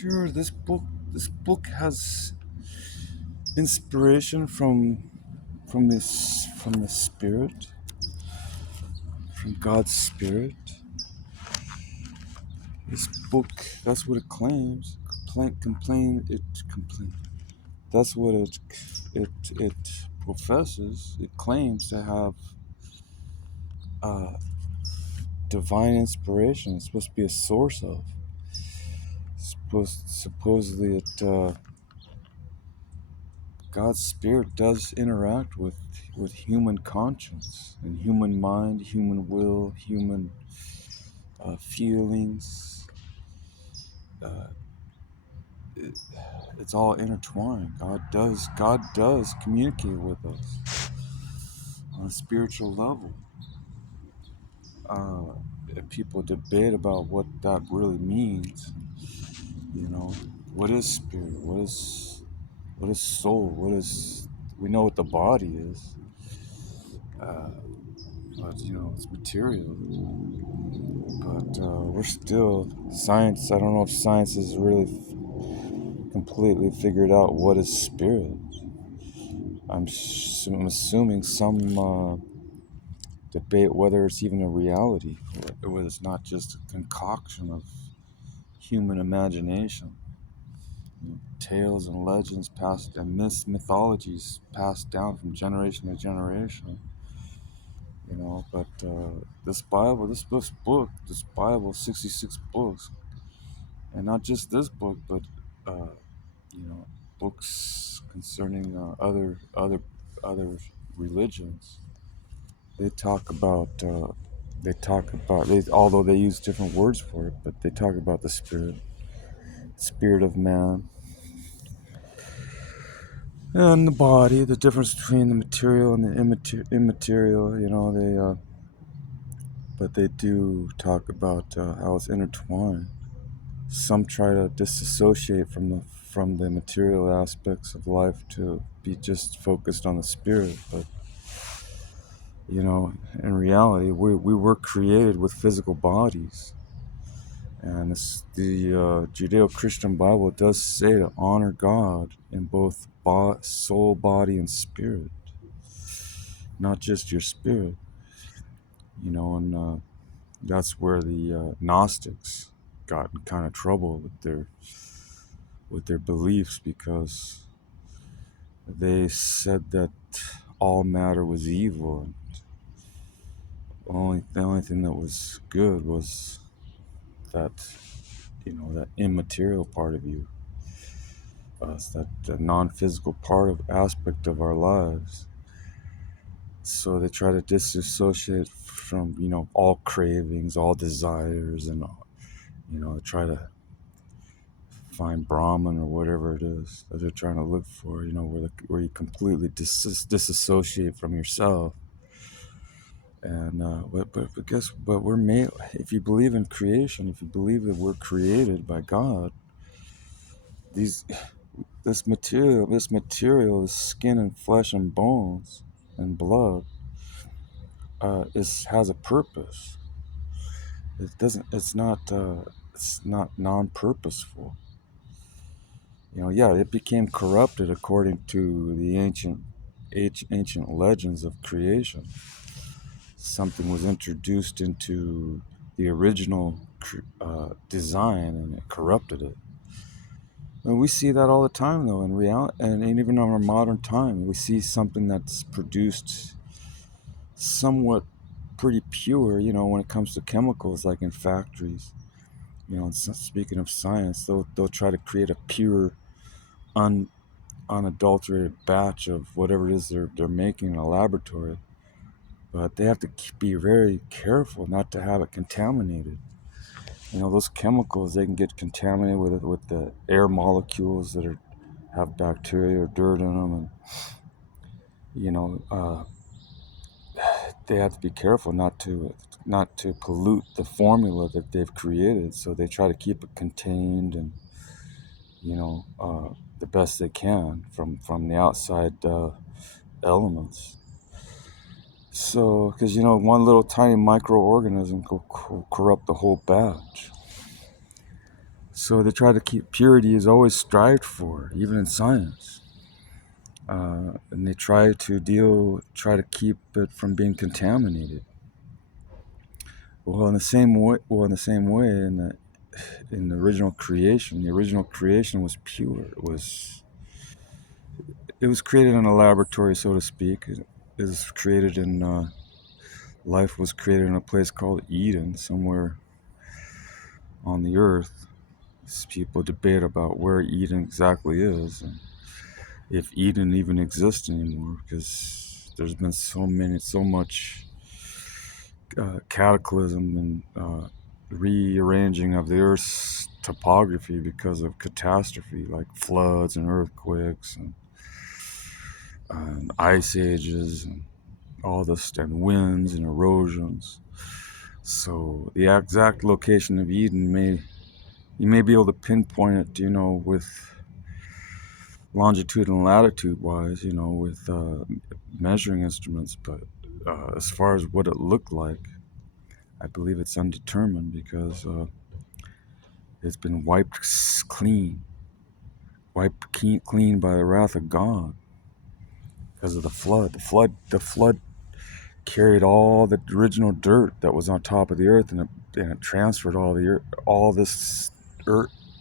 Sure, this book has inspiration from the spirit, from God's spirit. This book, that's what it claims. Complain. That's what it professes. It claims to have uh, divine inspiration. It's supposed to be a source of. Supposedly, God's spirit does interact with human conscience and human mind, human will, human feelings. Uh, it, it's all intertwined. God does communicate with us on a spiritual level. Uh, People debate about what that really means. You know, what is spirit? What is soul? We know what the body is, uh, but it's material. But we're still science. I don't know if science has really completely figured out what is spirit. I'm assuming some debate whether it's even a reality, or whether it's not just a concoction of human imagination. Tales and legends passed, and mythologies passed down from generation to generation. But this Bible, 66 books, and not just this book, but uh, books concerning other religions. They talk about although they use different words for it, but they talk about the spirit of man and the body, the difference between the material and the immaterial. But they do talk about how it's intertwined. Some try to disassociate from the material aspects of life to be just focused on the spirit, but in reality, we were created with physical bodies, and the Judeo-Christian Bible does say to honor God in both soul, body, and spirit, not just your spirit. And that's where the Gnostics got in kind of trouble with their beliefs, because they said that all matter was evil. And the only thing that was good was that that immaterial part of you, that non-physical part of aspect of our lives. So they try to disassociate from all cravings, all desires, and try to find Brahman or whatever it is that they're trying to look for. Where you completely disassociate from yourself. And but we're made. If you believe in creation, if you believe that we're created by God, these this material is skin and flesh and bones and blood, has a purpose. It doesn't. It's not non-purposeful. Yeah, it became corrupted according to the ancient legends of creation. Something was introduced into the original design, and it corrupted it. And we see that all the time, though, in reality, and even in our modern time, we see something that's produced somewhat pretty pure, when it comes to chemicals, like in factories. And speaking of science, they'll try to create a pure, unadulterated batch of whatever it is they're making in a laboratory. But they have to be very careful not to have it contaminated. Those chemicals, they can get contaminated with the air molecules that have bacteria or dirt in them, and you know uh, they have to be careful not to pollute the formula that they've created. So they try to keep it contained, and the best they can from the outside elements. So, because one little tiny microorganism could corrupt the whole batch. So they try to keep purity is always strived for, even in science. And they try to keep it from being contaminated. In the same way, in the original creation was pure. It was created in a laboratory, so to speak. It was created in life was created in a place called Eden, somewhere on the earth. People debate about where Eden exactly is, and if Eden even exists anymore, because there's been so much cataclysm and rearranging of the Earth's topography because of catastrophe like floods and earthquakes and ice ages and all this, and winds and erosions. So the exact location of Eden you may be able to pinpoint it, with longitude and latitude wise, with measuring instruments, but as far as what it looked like, I believe it's undetermined because it's been wiped clean by the wrath of God because of the flood. The flood carried all the original dirt that was on top of the earth, and it transferred all this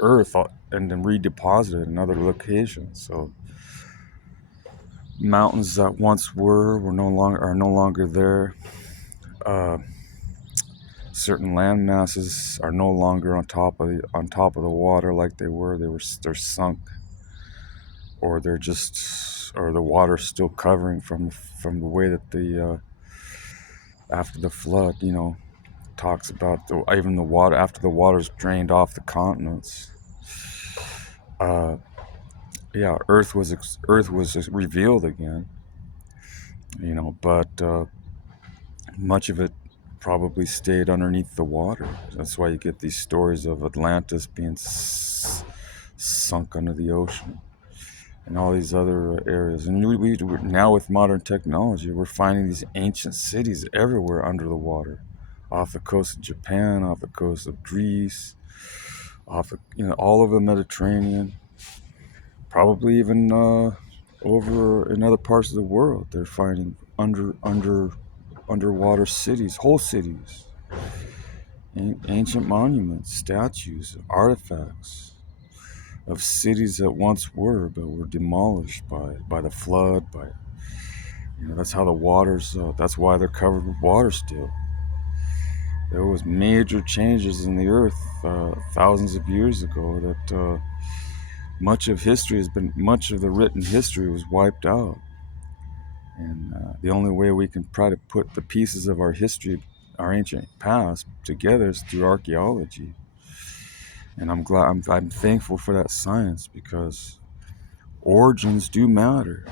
earth, and then redeposited in other locations. So mountains that once were no longer there. Uh, Certain land masses are no longer on top of the water like they were. They're sunk, or or the water's still covering from the way that the after the flood, talks about even the water after the water's drained off the continents. Uh, yeah, Earth was revealed again, but much of it probably stayed underneath the water. That's why you get these stories of Atlantis being sunk under the ocean, and all these other areas. And now with modern technology, we're finding these ancient cities everywhere under the water, off the coast of Japan, off the coast of Greece, all over the Mediterranean, probably even over in other parts of the world. They're finding underwater cities, whole cities, ancient monuments, statues, artifacts of cities that once were but were demolished by the flood. That's how the waters. That's why they're covered with water still. There was major changes in the earth thousands of years ago that much of the written history was wiped out, and the only way we can try to put the pieces of our history, our ancient past, together is through archaeology. And I'm thankful for that science, because origins do matter.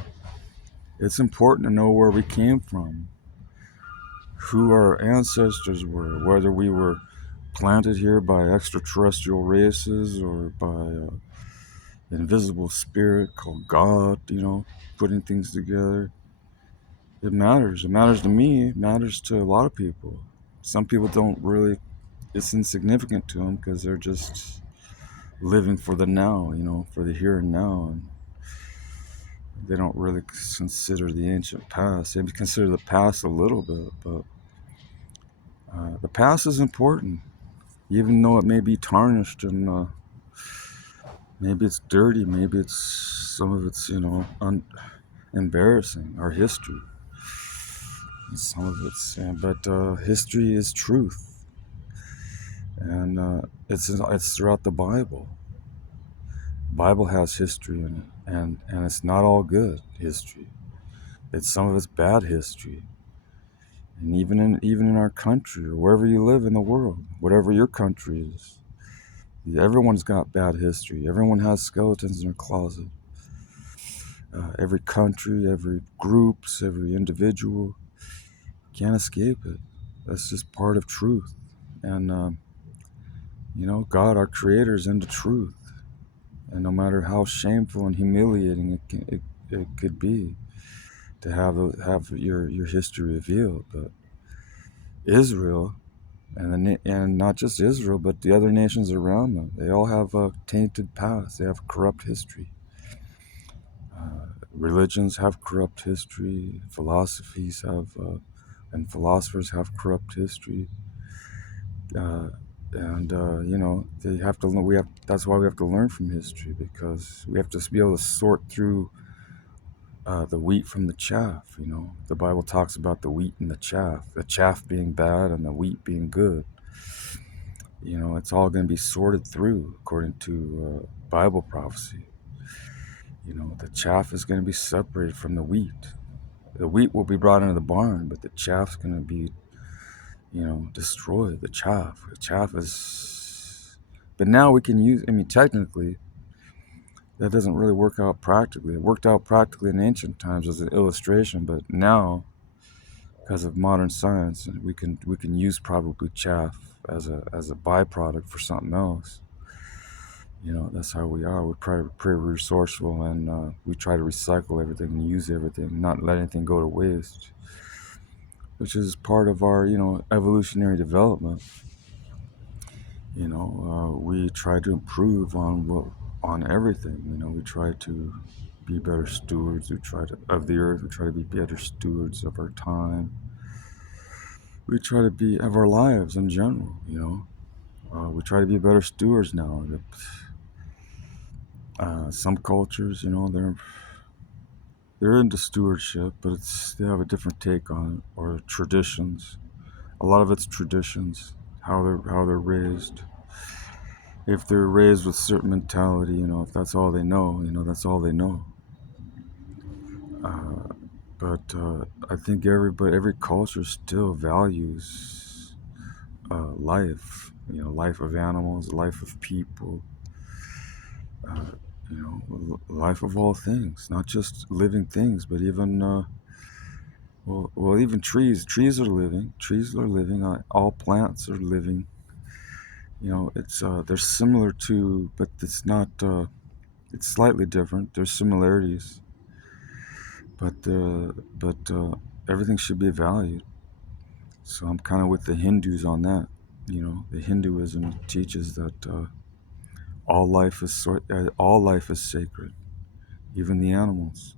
It's important to know where we came from, who our ancestors were, whether we were planted here by extraterrestrial races or by an invisible spirit called God, putting things together. It matters. It matters to me. It matters to a lot of people. Some people don't really, it's insignificant to them because they're just living for the now, for the here and now. And they don't really consider the ancient past. They consider the past a little bit, but the past is important, even though it may be tarnished and maybe it's dirty, maybe some of it's embarrassing. Our history, some of it's, but history is truth, and it's throughout the Bible. Bible has history in it, and it's not all good history. Some of it's bad history. And even in our country, or wherever you live in the world, whatever your country is, everyone's got bad history. Everyone has skeletons in their closet. Every country, every groups, every individual can't escape it. That's just part of truth. And God, our Creator, is into truth. And no matter how shameful and humiliating it could be to have your history revealed, but Israel, and not just Israel, but the other nations around them. They all have a tainted past. They have a corrupt history. Religions have corrupt history. Philosophies have, and philosophers have corrupt history. Uh, and they have to. We have. That's why we have to learn from history, because we have to be able to sort through the wheat from the chaff. The Bible talks about the wheat and the chaff being bad and the wheat being good. It's all going to be sorted through according to Bible prophecy. The chaff is going to be separated from the wheat. The wheat will be brought into the barn, but the chaff's going to be, destroyed. The chaff is. But now we can use. I mean, technically, that doesn't really work out practically. It worked out practically in ancient times as an illustration, but now, because of modern science, we can use probably chaff as a byproduct for something else. That's how we are. We're pretty resourceful, and we try to recycle everything and use everything, not let anything go to waste, which is part of our, evolutionary development. We try to improve on everything. We try to be better stewards. Of the earth. We try to be better stewards of our time. We try to be of our lives in general. We try to be better stewards now. Some cultures, they're into stewardship, but they have a different take on it, or traditions. A lot of it's traditions, how they're raised. If they're raised with certain mentality, if that's all they know, that's all they know. But I think every culture still values life. Life of animals, life of people. Life of all things, not just living things, but even even trees. Trees are living. Trees are living. All plants are living. It's they're similar to, but it's not. It's slightly different. There's similarities, but everything should be valued. So I'm kind of with the Hindus on that. The Hinduism teaches that all life is sacred, even the animals.